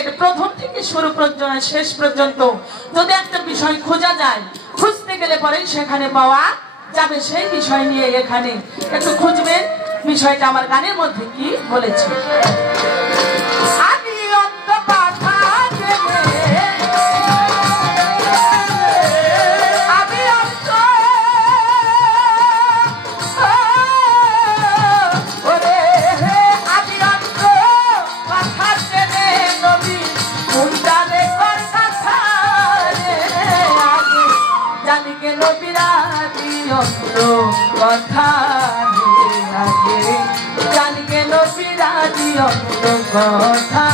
কোরআনের প্রথম থেকে শুরু পর্যন্ত শেষ পর্যন্ত যদি একটা বিষয় খোঁজা যায়, খুঁজতে গেলে পরে সেখানে পাওয়া যাবে। সেই বিষয় নিয়ে এখানে একটু খুঁজবেন বিষয়টা আমার গানের মধ্যে কি বলেছে। কথা আগে জানি কেন বিরাজিও কথা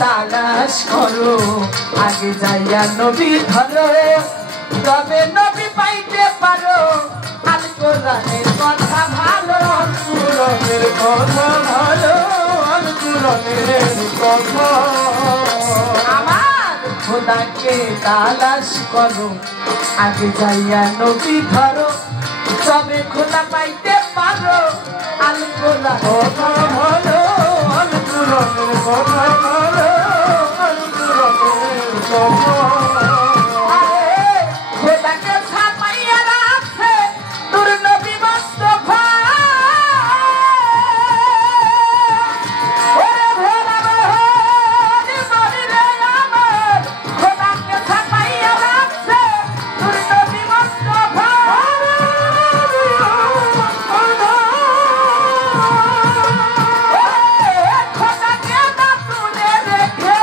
তালাশ করো আগে যাইয়া নবী ধরো, তবে নবী পাইতে পারো। আল কোরআনের কথা ভালো, কোরআনের কথা ভালো, আল কোরআনের কথা। আমার খোদাকে তালাশ করো আগে যাইয়া নবী ধরো, তবে খোদা পাইতে পারো। আল কোরআনের কথা ভালো, আল কোরআনের কথা ভালো, খোদাকে ছাপাইয়া রাখছে তোর নবী মুস্তাফা। ওরে ভোলা মোহন মরিরে আমার, খোদাকে ছাপাইয়া রাখছে তোর নবী মুস্তাফা। খোদাকে বাতুনে রেখে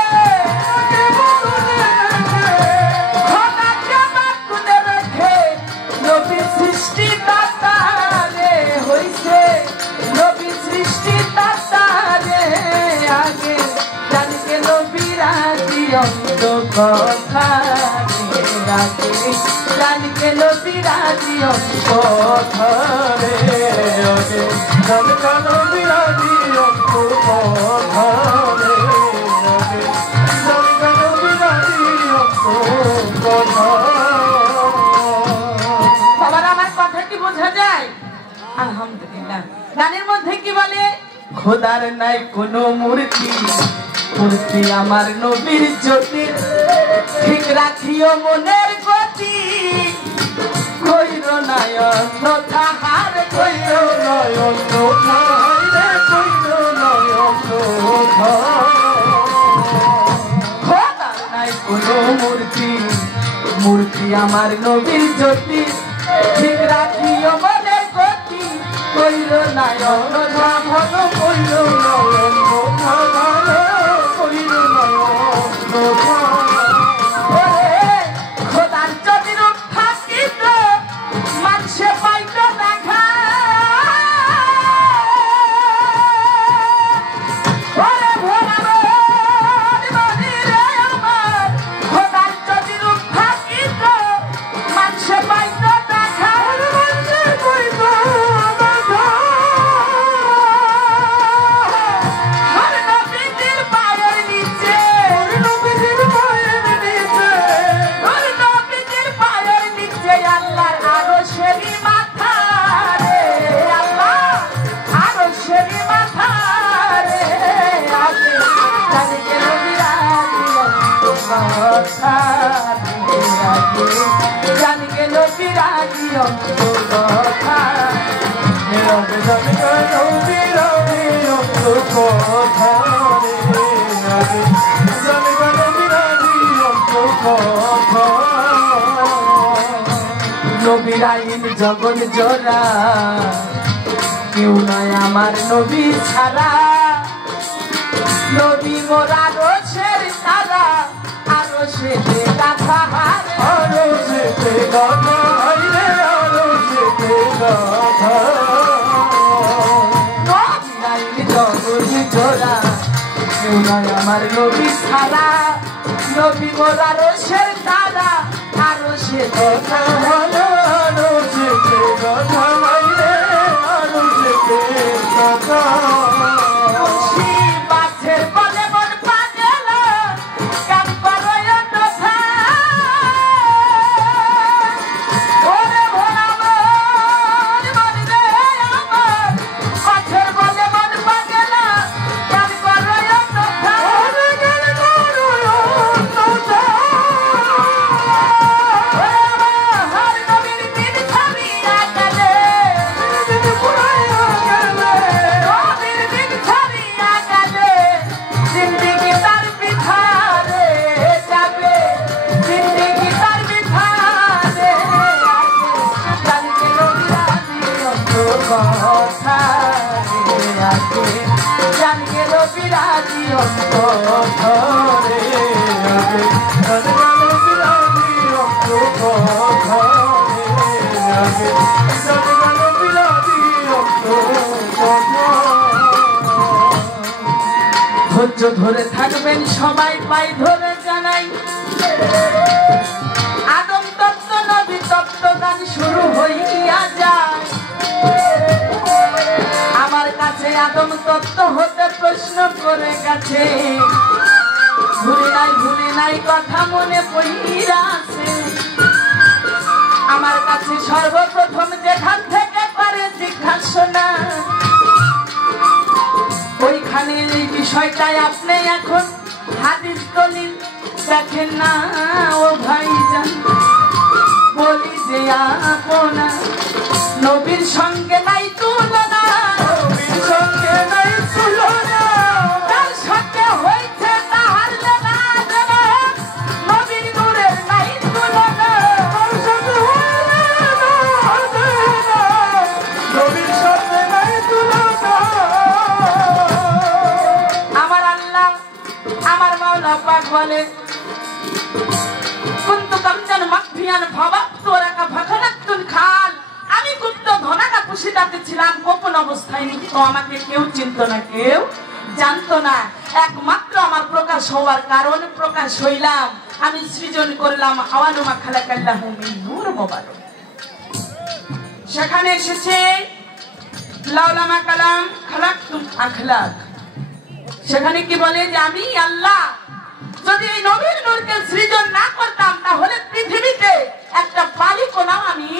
কথা জানি কেন বিরাজিও কথা রে, জানি কেন বিরাজিও কথা রে, জানি কেন বিরাজিও কথা। বাবার আমার কথা কি বোঝা যায়? আলহামদুলিল্লাহ। গানের মধ্যে কি বলে? খোদার নাই কোনো মূর্তি, মূর্তি আমার নবীর জ্যোতির, ঠিক রাখিও মনের গতি। কইরো নয়ন তাহার, কইরো নয়ন তাহারে, কইরো নয়ন খোদার নাই কোনো মূর্তি, মূর্তি আমার নবীর জ্যোতি, ঠিক রাখিও মনের গতি। কইরো নয়ন ভালো, কইরো নয়ন ভালো, কইরো নয়ন। খোদার যদি রূপ থাকিত মানুষে পাইত দেখা, ওরে ভোলা মরিরে আমার, খোদার যদি রূপ থাকিত মানুষে পাইত দেখা, মানুষে পাইত দেখা। জানি কেন বিরাজিও কথা, জানি কেন বিরাজিও কথা, জানি কেন বিরাজিও কথা। নবীর আইন জগৎ জোড়া, কেউ নয় আমার নবী ছাড়া। নবী মোরা রোষের তারা, আরো সেতে গাথা হারে, আরো সেতে গাথা হারে, আরো সেতে গাথা। নবীর আইন জগৎ জোড়া, কেউ নয় আমার নবী ছাড়া। নবী মোরা রোষের তারা, আরো সেতে গাথা, আরো সেতে গাথা। কথা আগে জানিয়ে বিরাজি অন্তরে ধৈর্য ধরে থাকবেন সবাই পাই ধরে জানাই আদম তত্ত্ব নবী তত্ত্ব গান শুরু হইয়া যায় আমার কাছে আদম তত্ত্ব হতে প্রশ্ন করে গেছে ভুলি নাই কথা মনে পড়িয়া আছে আমার কাছে সর্বপ্রথম যেখান থেকে পারে জিজ্ঞাসা ওইখানে এই বিষয়টাই আপনি এখন হাদিস দলিল দেখেন না ও ভাইজান বলি যে আপনা নবীর সঙ্গে নাই তুলনা নবীর সঙ্গে নাই তুলনা তার সাথে হইছে তাহার লেনা দেনা নবীর নূরের নাই তুলনা তার সাথে হইছে তাহার লেনা নবীর সঙ্গে নাই তুলনা আমার আল্লাহ আমার মাওলা পাক বলে কুনতু কামজান মাকফিয়ান ফাবাতু রাকা ফাখানাতুন খাল আমি গুপ্ত ধনাকা পুশিদাতে ছিলাম গোপন অবস্থায় তো আমাকে কেউ চিনতো না কেউ জানতো না একমাত্র আমার প্রকাশ হওয়ার কারণ প্রকাশ হইলাম আমি সৃজন করলাম আওয়ানুমা খালাকাল্লাহু মিন নূর মুবারক সেখানে এসেছে লাউলামা কালাম খালাকতুম আখলাক সেখানে কি বলে যে আমি আল্লাহ যদি এই নবীর নূরকে সৃজন না করতাম তাহলে পৃথিবীতে একটা বালিকণাও আমি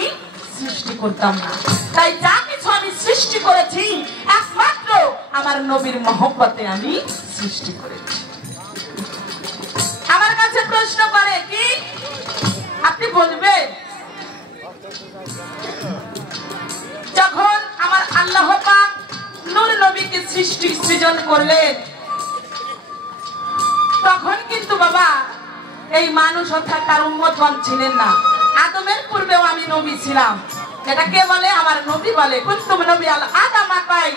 সৃষ্টি করতাম না তাই যা কিছু আমি সৃষ্টি করেছি একমাত্র আমার নবীর মহব্বতে আমি সৃষ্টি করেছি আমার কাছে প্রশ্ন করে কি আপনি বলবেন যখন আমার আল্লাহ পাক নূর নবীকে সৃজন করলেন তখন কিন্তু বাবা এই মানুষ অর্থাৎ তার উম্মতগণ ছিলেন না আদমের পূর্বেও আমি নবী ছিলাম এটা কে বলে আমার নবী বলে কুনতুম নবী আল আদম আকাই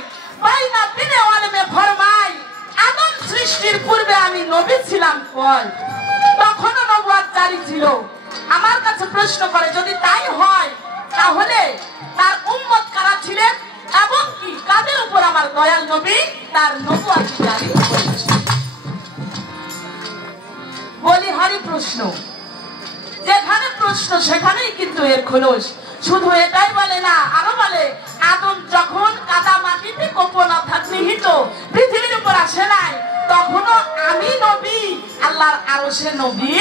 বাইনা তিনে ওয়ালমে ফরমাই আদম সৃষ্টির পূর্বে আমি নবী ছিলাম কই তখনও নবুয়ত জারি ছিল আমার কাছে প্রশ্ন করে যদি তাই হয় তাহলে তার উম্মত কারা ছিলেন এবং কি কাদের উপর আমার দয়াল নবী তার নবুয়ত জারি করেছেন বলি হারি প্রশ্ন যেখানে প্রশ্ন সেখানেই কিন্তু এর খোলস শুধু এটাই বলে না আরো বলে আদম যখন কাদা মাটিতে গোপন অর্থাৎ নিহিত পৃথিবীর উপর আসে নাই তখনও আমি নবী আল্লাহর আরশে নবী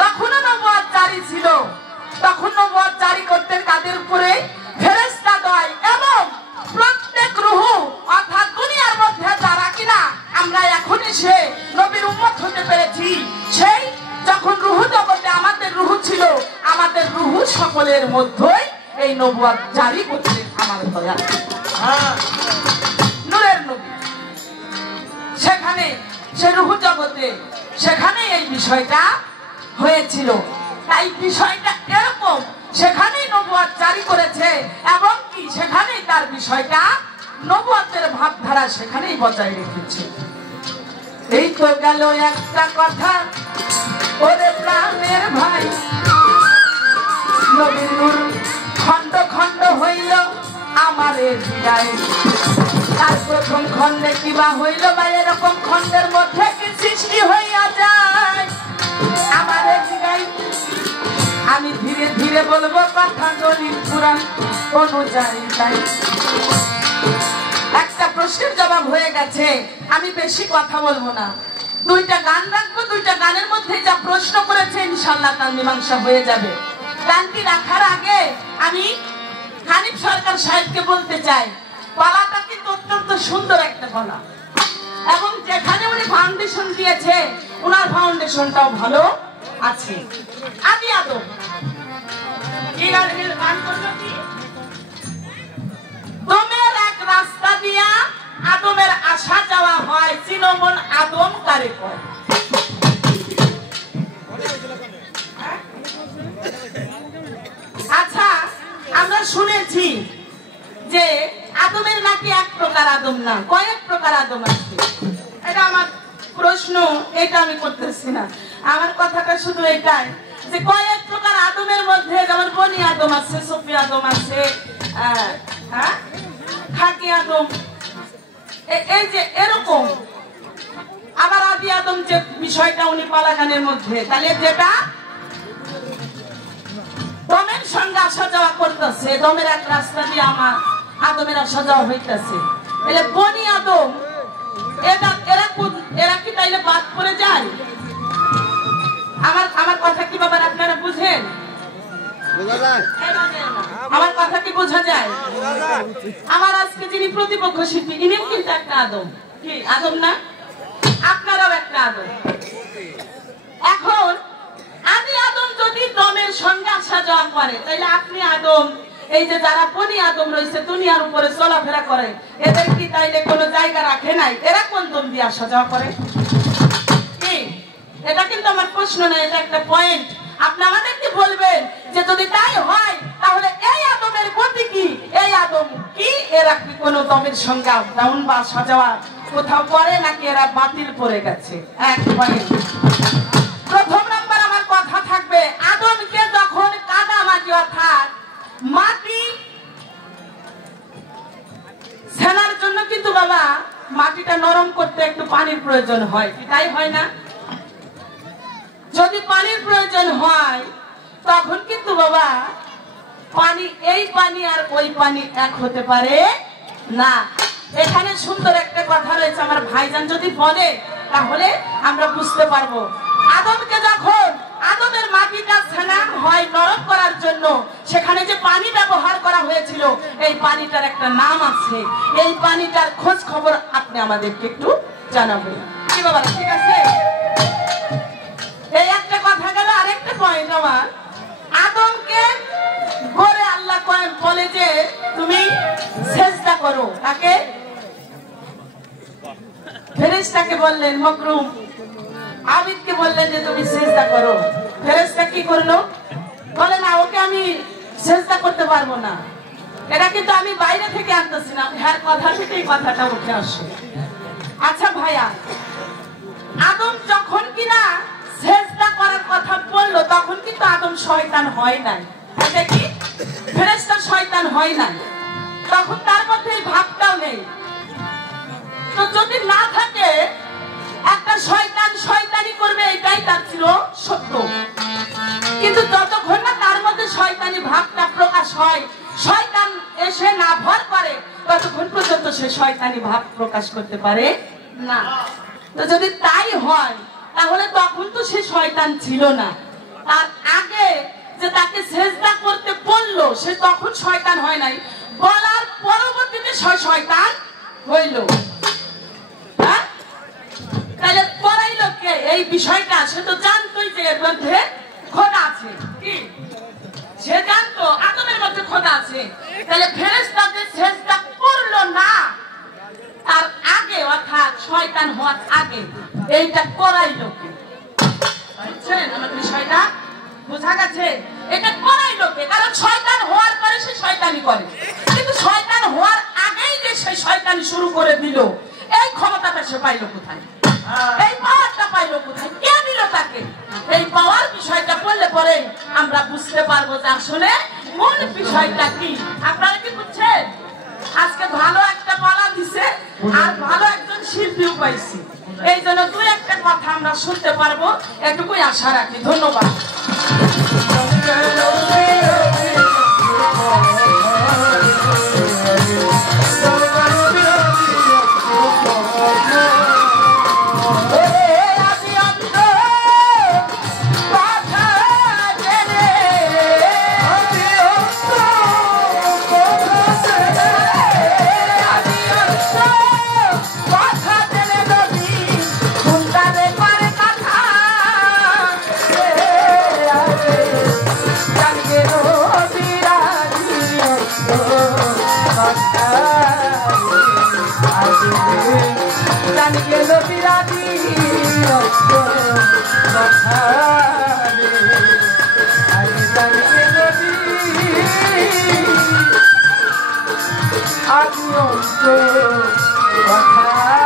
তখনও নবুয়ত জারি ছিল তখন নবুয়ত জারি করতেন কাদের উপরে ফেরেশতাদ্বয় এবং প্রত্যেক রূহ অর্থাৎ দুনিয়ার মধ্যে যারা কিনা আমরা এখন এসে নবীর উম্মত হতে পেরেছি সেই যখন রূহ জগতে আমাদের রূহ ছিল আমাদের রূহ সকলের মধ্যেই এই নবুয়ত জারি করতেন আমার দয়াল নূরের নবী সেখানে সে রূহ জগতে সেখানে এই বিষয়টা হয়েছিল তাই বিষয়টা এরকম সেখানেই নবুয়ত জারি করেছে এবং কি সেখানেই তার বিষয়টা নবুয়তের ভাবধারা সেখানেই বজায় রেখেছে এই তো গেল একটা কথা ওরে প্রাণের ভাই নবীর নূর খন্ড খন্ড হইল আমারে হৃদয় তার প্রথম খন্ডে কিবা হইল বা এরকম খন্ডের মধ্যে কি সৃষ্টি হইয়া যায় আমারে হৃদয় আমি ধীরে ধীরে বলবো কথা দলিল কুরআন অনুযায়ী তাই একটা প্রশ্নের জবাব হয়ে গেছে আমি বেশি কথা বলবো না দুইটা গান রাখবো দুইটা গানের মধ্যে যা প্রশ্ন করেছে ইনশাআল্লাহ তার মীমাংসা হয়ে যাবে গানটি রাখার আগে আমি হানিফ সরকার সাহেবকে বলতে চাই গলাটা কিন্তু অত্যন্ত সুন্দর একটা গলা এবং যেখানে উনি ফাউন্ডেশন দিয়েছে ওনার ফাউন্ডেশনটাও ভালো আছে আদি আদম এই গান করলো কি তোমের এক রাস্তা দিয়া আদমের আসা যাওয়া হয় চিনমন আদম কারে কয় শুনেছি যে আদমের নাকি এক প্রকার আদম না, কয়েক প্রকার আদম আছে। এটা আমার প্রশ্ন, এটা আমি করতেছি না। আমার কথাটা শুধু এটাই যে কয়েক প্রকার আদমের মধ্যে যেমন বনি আদম আছে, সফি আদম আছে, খাকি আদম, এই যে এরকম। আবার আদি আদম যে বিষয়টা উনি পালাগানের মধ্যে, তাহলে যেটা দমের সঙ্গে আসা যাওয়া করতেছে, দমের এক রাস্তা দিয়ে আমার আদমের আসা যাওয়া হইতেছে, তাহলে বনি আদম এরা কি তাইলে বাদ পড়ে যায়? আমার কথা কি বাবা আপনারা বুঝেন? আমার কথা কি বোঝা যায়? আমার আজকে যিনি প্রতিপক্ষ শিল্পী, ইনিও কিন্তু একটা আদম। কি আদম না? আপনারাও একটা আদম। এখন আদি আদম যদি দমের সঙ্গে আসা যাওয়া করে, তাইলে আপনি আদম, এই যে যারা বনি আদম রয়েছে দুনিয়ার উপরে চলাফেরা করে, এদের কি তাইলে কোনো জায়গা রাখে নাই? এরা কোন দম দিয়ে আসা যাওয়া করে? কি এটা কিন্তু আমার প্রশ্ন না, এটা একটা পয়েন্ট। আপনি আমাদেরকে বলবেন যে যদি তাই হয় তাহলে এই আদমের গতি কি, এই আদম কি, এরা কি কোনো দমের সঙ্গে ডাউন বা আসা যাওয়া কোথাও করে নাকি এরা বাতিল পড়ে গেছে? এক পয়েন্ট। প্রথম নাম্বার আমার কথা থাকবে, আদমকে যখন কাদা মাটি অর্থাৎ মাটি ছেনার জন্য কিন্তু বাবা মাটিটা নরম করতে একটু পানির প্রয়োজন হয়, তাই হয় না? যদি পানির প্রয়োজন হয় তখন কিন্তু বাবা পানি, এই পানি আর ওই পানি এক হতে পারে না। এখানে সুন্দর একটা কথা রয়েছে, আমার ভাইজান যদি বলে তাহলে আমরা বুঝতে পারবো। আদমকে যখন আদমের মাটিটা ছেনা হয় নরম করার জন্য সেখানে যে পানি ব্যবহার করা হয়েছিল, এই পানিটার একটা নাম আছে। এই পানিটার খোঁজ খবর আপনি আমাদেরকে একটু জানাবেন কি বাবা? ঠিক আছে, এই একটা কথা গেল। আরেকটা পয়েন্ট আমার, আদমকে গড়ে আল্লাহ বলে যে তুমি সেজদা করো, তাকে ফেরেশতাকে বললেন, মকরুম আবিদকে বললেন যে তুমি সেজদা করো। ফেরেশতা কি করলো? বলে না, ওকে আমি সেজদা করতে পারবো না। এটা কিন্তু আমি বাইরে থেকে আনতেছি না, হ্যাঁ কথা থেকেই কথাটা উঠে আসে। আচ্ছা ভাইয়া, আদম যখন কিনা সেজদা করার কথা বললো তখন কিন্তু আদম শয়তান হয় নাই। এটা কি ফেরেশতা শয়তান হয় নাই, তখন তার মধ্যে এই ভাবটাও নেই। তো যদি না থাকে, একটা শয়তান শয়তানি করবে এটাই তার ছিল সত্য, কিন্তু যতক্ষণ না তার মধ্যে শয়তানি ভাবটা প্রকাশ হয়, শয়তান এসে না ভর করে, ততক্ষণ পর্যন্ত সে শয়তানি ভাব প্রকাশ করতে পারে না। তো যদি তাই হয় তাহলে তখন তো সে শয়তান ছিল না। তার আগে যে তাকে সেজদা করতে বললো সে তখন শয়তান হয় নাই, বলার পরবর্তীতে শয়তান হইল। হ্যাঁ, তাহলে পড়াইলো কে এই বিষয়টা? সে তো জানতোই যে এর মধ্যে খোদা আছে। কি সে জানতো আদমের মধ্যে খোদা আছে, তাহলে ফেরেশতাদের সেজদা করলো না তার আগে, অর্থাৎ শয়তান হওয়ার আগে এইটা করাইলো কে? বুঝছেন আমার বিষয়টা? বোঝা গেছে? এটা করাইলো কে? কারণ শয়তান হওয়ার পরে সে শয়তানি করে, কিন্তু শয়তান হওয়ার আগেই যে সে শয়তানি শুরু করে দিল, এই ক্ষমতাটা সে পাইলো কোথায়? এই পাওয়ারটা পাইলো কোথায়? কে দিল তাকে? এই পাওয়ার বিষয়টা বললে পরে আমরা বুঝতে পারবো যে আসলে মূল বিষয়টা কি। আপনারা কি বুঝছেন? আজকে ভালো একটা পালা দিছে আর ভালো একজন শিল্পীও পাইছি, এই জন্য দুই একটা কথা আমরা শুনতে পারবো, এটুকুই আশা রাখি। ধন্যবাদ। অন্ত কথা